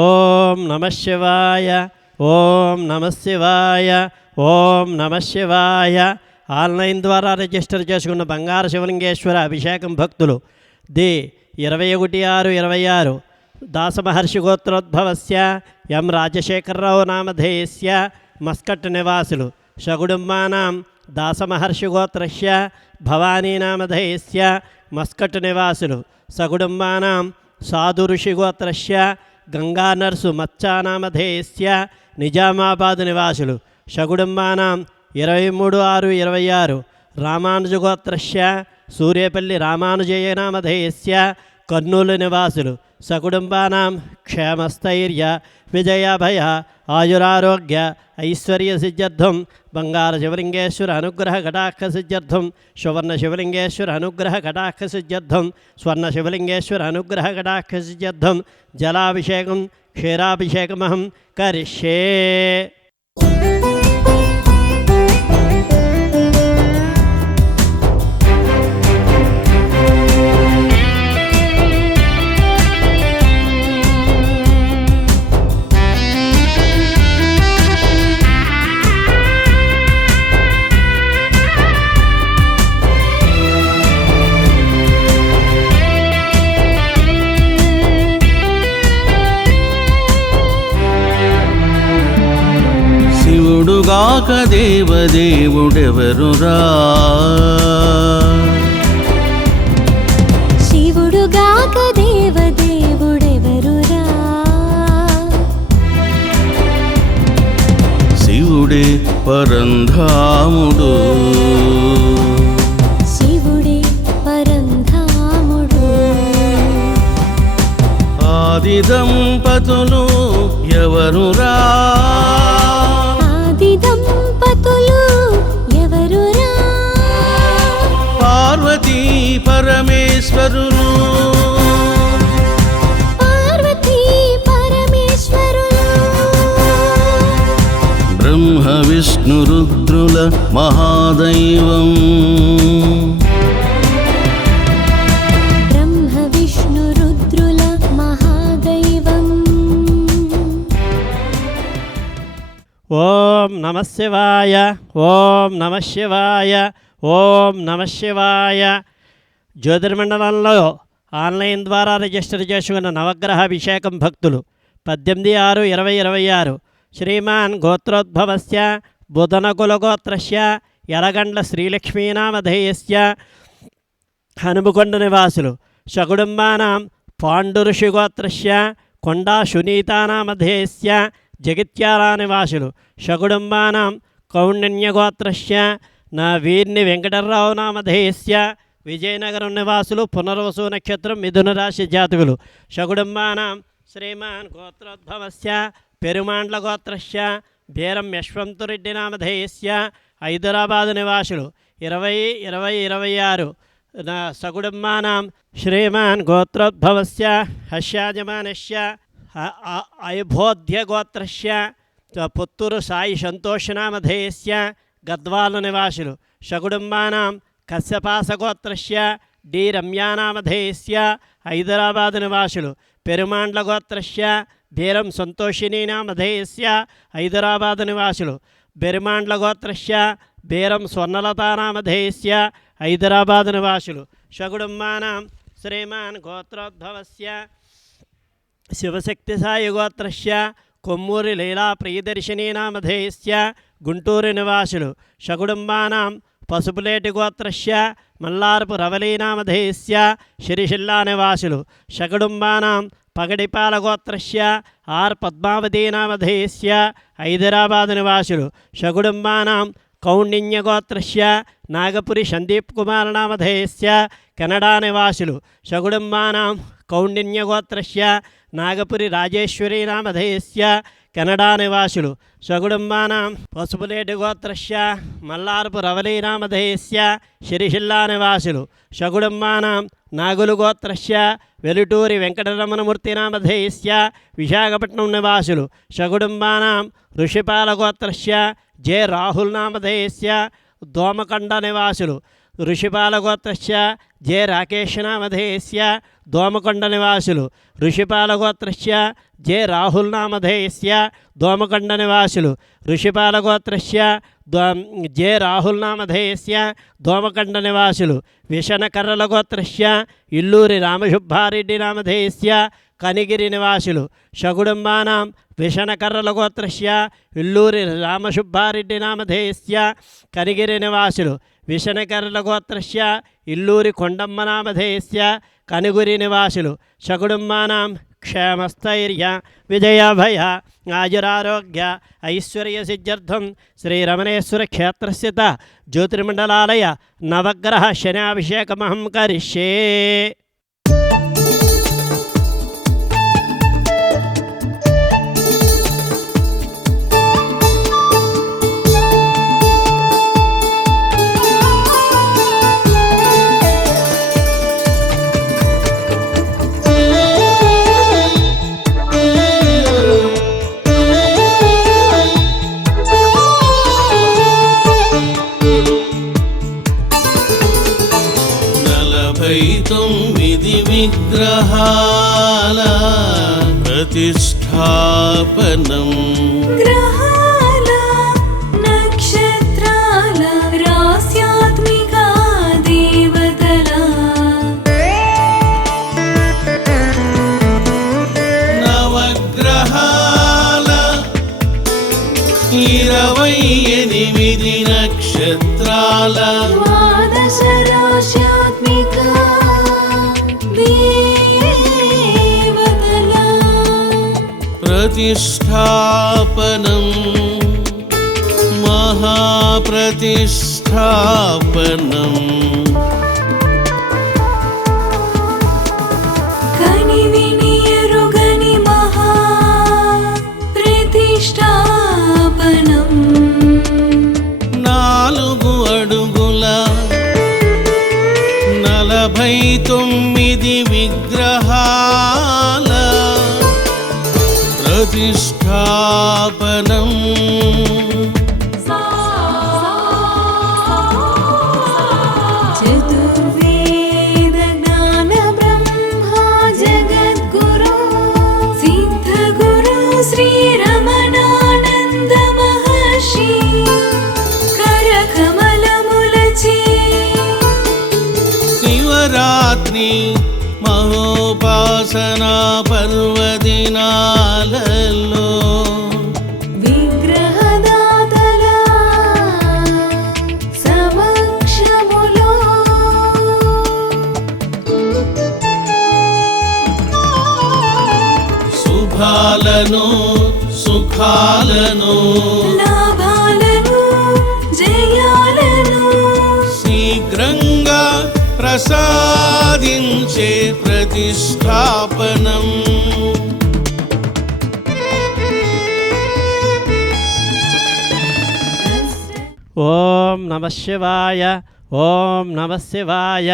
ఓం నమః శివాయ, ఓం నమః శివాయ, ఓం నమః శివాయ. ఆన్లైన్ ద్వారా రిజిస్టర్ చేసుకున్న బంగారు శివలింగేశ్వర అభిషేకం భక్తులు ది 21/6/26 దాసమహర్షి గోత్రోద్భవస్య ఎం రాజశేఖరరావు నామధేయస్య మస్కట్ నివాసులు షగుడుంబానాం దాసమహర్షి గోత్రస్య భవానీ నామధేయస్య మస్కట్ నివాసులు సగుడుంబానాం సాధు ఋషి గోత్రస్య గంగానర్సు మచ్చానామధేయస్య నిజామాబాద్ నివాసులు షగుడుంబానాం 23/6/26 రామానుజగోత్రస్య సూర్యపల్లి రామానుజయ నామధేయస్య కర్నూలు నివాసులు సకుటుంబానాం క్షేమస్థైర్య విజయాభయ ఆయురారోగ్య ఐశ్వర్య సిద్ధ్యర్థం బంగారు శివలింగేశ్వర అనుగ్రహ కటాక్ష సిద్ధ్యర్థం సువర్ణ శివలింగేశ్వర అనుగ్రహ కటాక్ష సిద్ధ్యర్థం స్వర్ణ శివలింగేశ్వర అనుగ్రహ కటాక్ష సిద్ధ్యర్థం జలాభిషేకం క్షీరాభిషేకమహం కరిష్యే. శివుడుగాక దేవదేవుడెవరురా, శివుడుగాక దేవదేవుడెవరురా, శివుడే పరంధాముడు, శివుడే పరంధాముడు. ఆది దంపతులు ఎవరురా, ఆది దంపతులు ఎవరురా, పార్వతీ పరమేశ్వరులు, పార్వతీ పరమేశ్వరులు. బ్రహ్మ విష్ణు రుద్రుల మహాదైవం, బ్రహ్మ విష్ణు రుద్రుల మహాదైవం. ఓం నమః శివాయ, ఓం నమః శివాయ, ఓం నమః శివాయ. జ్యోతిర్మండలంలో ఆన్లైన్ ద్వారా రిజిస్టర్ చేసుకున్న నవగ్రహ అభిషేకం భక్తులు 18/6/2026 శ్రీమాన్ గోత్రోద్భవస్య బుధనకులగోత్రస్య యలగండ్ల శ్రీలక్ష్మీనామధేయస్య హనుమకొండ నివాసులు షగుడుంబానాం పాండుఋషి గోత్రస్య కొండా సునీతానామధేయస్య జగిత్యాల నివాసులు షగుడుంబానాం కౌండిన్యగోత్రస్య నా వీర్ని వెంకటరావు నామధేయస్య విజయనగరం నివాసులు పునర్వసు నక్షత్రం మిథున రాశి జాతకులు షగుడుంబానాం శ్రీమాన్ గోత్రోద్భవస్య పెరుమాండ్ల గోత్రస్య బేరం యశ్వంతురెడ్డి నామధేయస్య హైదరాబాద్ నివాసులు 20/20/26 సగుడుంబానాం శ్రీమాన్ గోత్రోద్భవస్య హస్యాజమానస్య ఐభోధ్య గోత్రస్య పుత్తూరు సాయి సంతోషనామధేయస్య గద్వాల నివాసులు షగుడుంబానాం కశ్యపాస గోత్రస్య డి రమ్యానామధేయస్య హైదరాబాద్ నివాసులు పెరుమాండ్ల గోత్రస్య బేరం సంతోషిని నామధేయస్య హైదరాబాద్ నివాసులు బెరుమాండ్ల గోత్రస్య బేరం స్వర్ణలతానామధేయస్య హైదరాబాద్ నివాసులు షగుడుంబానాం శ్రీమాన్ గోత్రోద్భవస్య శివశక్తి సాయి గోత్రస్య కొమ్మూరి లీలా ప్రియదర్శిని నామధేయస్య గుంటూరు నివాసులు షగుడుంబానాం పసుపులేటి గోత్రస్య మల్లార్పు రవలీనామధేయస్య సిరిసిల్లా నివాసులు షగుడుంబానాం పగడిపాల గోత్రస్య ఆర్ పద్మావతీ నామధేయస్య హైదరాబాద్ నివాసులు షగుడుంబానాం కౌండిన్య గోత్రస్య నాగపురి సందీప్ కుమార్ నామధేయస్య కెనడా నివాసులు షగుడుంబానాం కౌండిన్య గోత్రస్య నాగపురి రాజేశ్వరి నామధేయస్య కెనడా నివాసులు షగుడుంబానాం పసుపులేటి గోత్రస్య మల్లార్పు రవలీ నామధేయస్య సిరిసిల్లా నివాసులు షగుడుంబానాం నాగులు గోత్రస్య వెలుటూరి వెంకటరమణమూర్తి నామధేయస్య విశాఖపట్నం నివాసులు షగుడుంబానాం ఋషిపాల గోత్రస్య జె రాహుల్ నామధేయస్య దోమకండ నివాసులు ఋషిపాల గోత్రస్య జె రాకేష్ నామధేయస్య దోమకొండ నివాసులు. ఋషిపాలగోత్రస్య జె రాహుల్ నామధేయస్య దోమకొండ నివాసులు. ఋషిపాలగోత్రస్య జె రాహుల్ నామధేయస్య దోమకొండ నివాసులు. విషణకర్రల గోత్రస్య ఇల్లూరి రామశుబ్బారెడ్డి నామధేయస్య కనిగిరి నివాసులు. షగుడుంబానాం విషణకర్రల గోత్రస్య ఇల్లూరి రామశుబ్బారెడ్డి నామధేయస్య కనిగిరి నివాసులు. విషణకర్రల గోత్రస్య ఇల్లూరి కొండమ్మ నామధేయస్య కనిగిరి నివాసులు. షగుడుంబానాం క్షేమస్థైర్య విజయాభయ ఆయురారోగ్య ఐశ్వర్య సిద్ధ్యర్థం శ్రీరమణేశ్వర క్షేత్రస్థిత జ్యోతిర్మండలాలయ నవగ్రహ శనాభిషేకమహం కరిష్యే. తొమ్మిది విగ్రహాల ప్రతిష్టాపనం. గ్రహాల నక్షత్రాల రాస్యాత్మిక దేవతల నవగ్రహాల 28 నక్షత్రాల ద్వాదశ రాశ్యాత్మిక దేవతల ప్రతిష్టాపనం మహాప్రతిష్టాపనం. కనివిని ఎరుగని మహా ప్రతిష్టాపనం. 4 అడుగుల 49 విగ్రహాల ప్రతిష్టాపనం. చతుర్వేద జ్ఞాన బ్రహ్మ జగద్గురు సిద్ధగురు శ్రీరమణానంద మహర్షి కరకమలములచే శివరాత్రి మహోపాసనా పర్వదినాలలో విగ్రహదాతల సమక్షములో శుభాలను సుఖాలను లాభాలను జయాలను శీఘ్రంగా ప్రసాదించే ప్రతిష్టాపనం. ఓం నమ శివాయ, ఓం నమ శివాయ,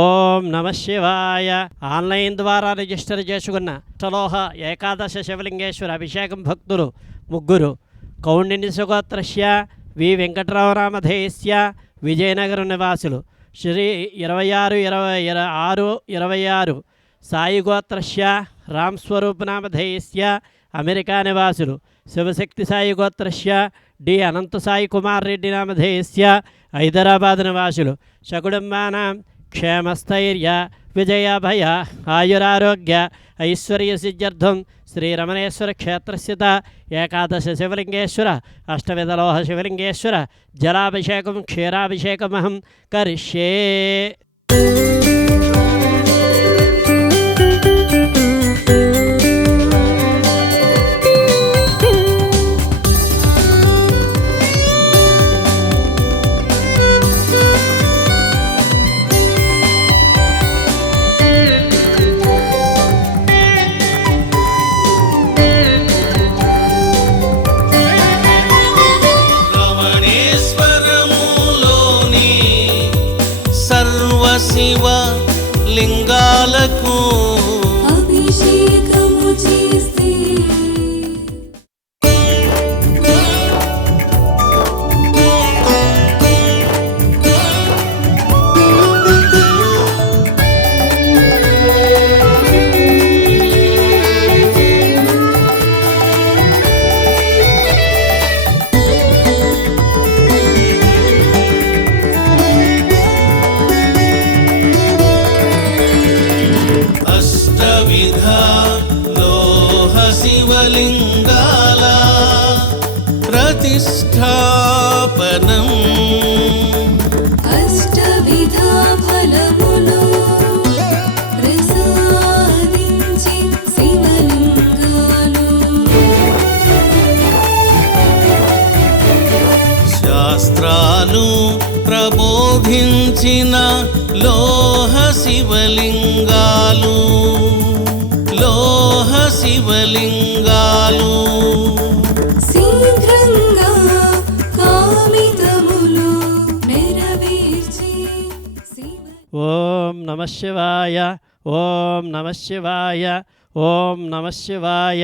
ఓం నమ శివాయ. ఆన్లైన్ ద్వారా రిజిస్టర్ చేసుకున్న అష్టలోహ ఏకాదశ శివలింగేశ్వర అభిషేకం భక్తులు 3 కౌండిన్య సుగోత్రస్య వి వెంకటరామనామధేయస్య విజయనగరం నివాసులు. శ్రీ 26 సాయి గోత్రస్య రామ్ స్వరూప్ నామధేయస్య అమెరికా నివాసులు. శివశక్తి సాయి గోత్రస్య డి అనంత సాయి కుమార్ రెడ్డి నామధేయస్య హైదరాబాద్ నివాసులు. షకుడుంబానాం క్షేమస్థైర్య విజయాభయ ఆయురారోగ్య ఐశ్వర్య సిద్ధ్యర్థం శ్రీరమణేశ్వర క్షేత్రస్థిత ఏకాదశ శివలింగేశ్వర అష్టవిధలోహ శివలింగేశ్వర జలాభిషేకం క్షీరాభిషేకమహం కరిష్యే. రమణేశ్వరములోని సర్వశివ శివలింగాల ప్రతిష్టాపనం అష్టవిధా ఫలములు ప్రసాదించి శివలింగాలు శాస్త్రాలు ప్రబోధించిన లోహ శివలింగాలు లోహ శివలింగాలు శీఘ్రంగా కామితములు నెరవేర్చే శివ ఓం నమ శివాయ ఓం నమ శివాయ ఓం నమ శివాయ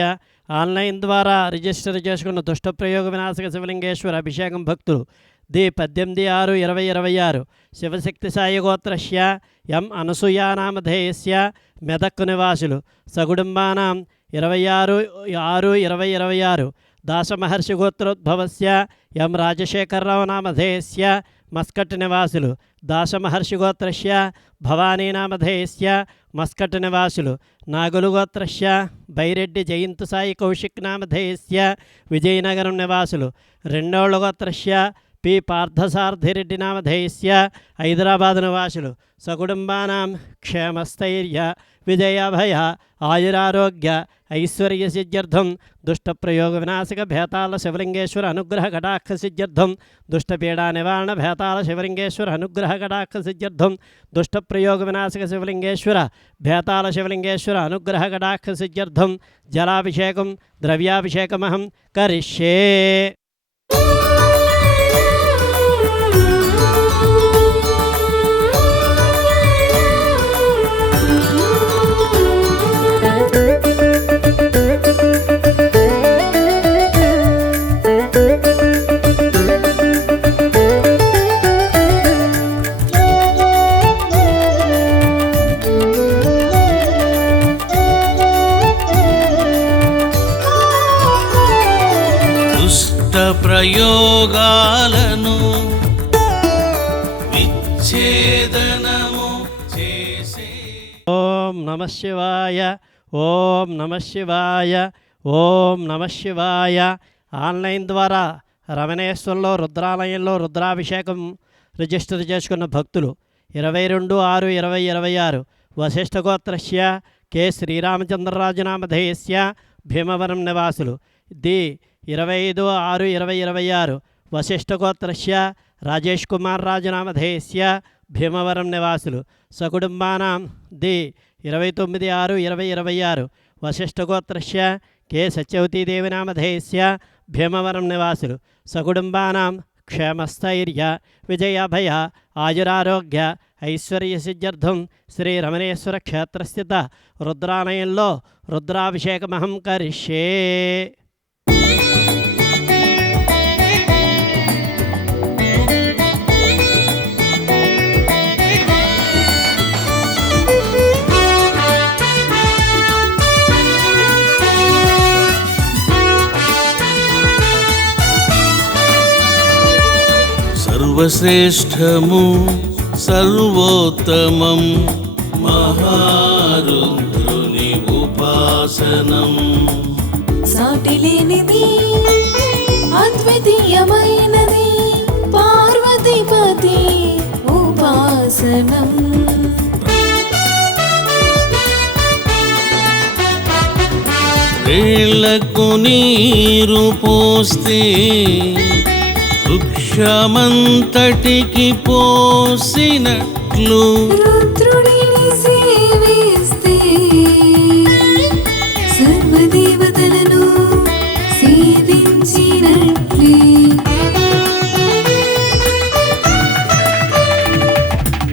ఆన్లైన్ ద్వారా రిజిస్టర్ చేసుకున్న దుష్టప్రయోగ వినాశక శివలింగేశ్వర అభిషేకం భక్తులు ది 18/6/2026 శివశక్తి సాయి గోత్రస్య ఎం అనసూయానామధేయస్య మెదక్ నివాసులు సగుడుంబానాం 26/6/2026 దాసమహర్షి గోత్రోద్భవస్య ఎం రాజశేఖరరావు నామధేయస్య మస్కట్ నివాసులు దాసమహర్షి గోత్రస్య భవానీ నామధేయస్య మస్కట్ నివాసులు నాగులు గోత్రస్య బైరెడ్డి జయంతు సాయి కౌశిక్ నామధేయస్య విజయనగరం నివాసులు రెండోళ్ళ గోత్రస్య పి పార్థసారథిరెడ్డి నామధేయస్య హైదరాబాద్ నివాసులు సకుటుంబానాం క్షేమస్థైర్య విజయాభయ ఆయురారోగ్య ఐశ్వర్య సిద్ధ్యర్థం దుష్టప్రయోగ వినాశక భేతాల శివలింగేశ్వర అనుగ్రహ కటాక్ష సిద్ధ్యర్థం దుష్టపీడా నివారణ భేతాల శివలింగేశ్వర అనుగ్రహ కటాక్ష సిద్ధ్యర్థం దుష్టప్రయోగ వినాశక శివలింగేశ్వర భేతాల శివలింగేశ్వర అనుగ్రహ కటాక్ష సిద్ధ్యర్థం జలాభిషేకం ద్రవ్యాభిషేకమహం కరిష్యే. ప్రయోగాలను విచ్ఛేదనము చేసే. ఓం నమ శివాయ ఓం నమ శివాయ ఓం నమ శివాయ ఆన్లైన్ ద్వారా రమణేశ్వరంలో రుద్రాలయంలో రుద్రాభిషేకం రిజిస్టర్ చేసుకున్న భక్తులు 22/6/2026 వశిష్ఠగోత్రస్య కె శ్రీరామచంద్రరాజు నామధేయస్య భీమవరం నివాసులు ది 25/6/2026 వశిష్ఠగోత్రస్య రాజేష్ కుమార్ రాజు నామధేయస్య భీమవరం నివాసులు సకుటుంబానాం ది 29/6/2026 వశిష్ఠగోత్రస్య కె సత్యవతీదేవి నామధేయస్య భీమవరం నివాసులు సకుటుంబానాం క్షేమస్థైర్య విజయాభయ ఆయురారోగ్య ఐశ్వర్య సిద్ధ్యర్థం శ్రీ రమణేశ్వర క్షేత్రస్థిత రుద్రాలయంలో రుద్రాభిషేకమహం కరిష్యే. సర్వశ్రేష్టము సర్వోత్తమం మహారుద్రుని ఉపాసనం సాటిలేనిది అద్వితీయమైనది పార్వతీపతి ఉపాసనం వేళ్లకు నీరు పోస్తే వృక్షమంతటికి పోసినట్లు రుద్రుడిని సేవిస్తే సర్వదేవతలను సేవించినట్లే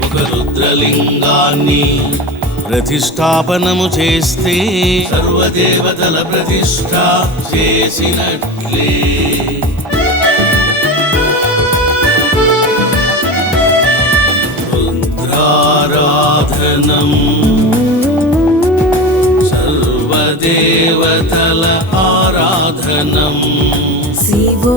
ఒక రుద్రలింగాన్ని ప్రతిష్టాపనము చేస్తే సర్వదేవతల ప్రతిష్ఠ చేసినట్లే. రుద్రారాధనం సర్వదేవతల ఆరాధనం శివో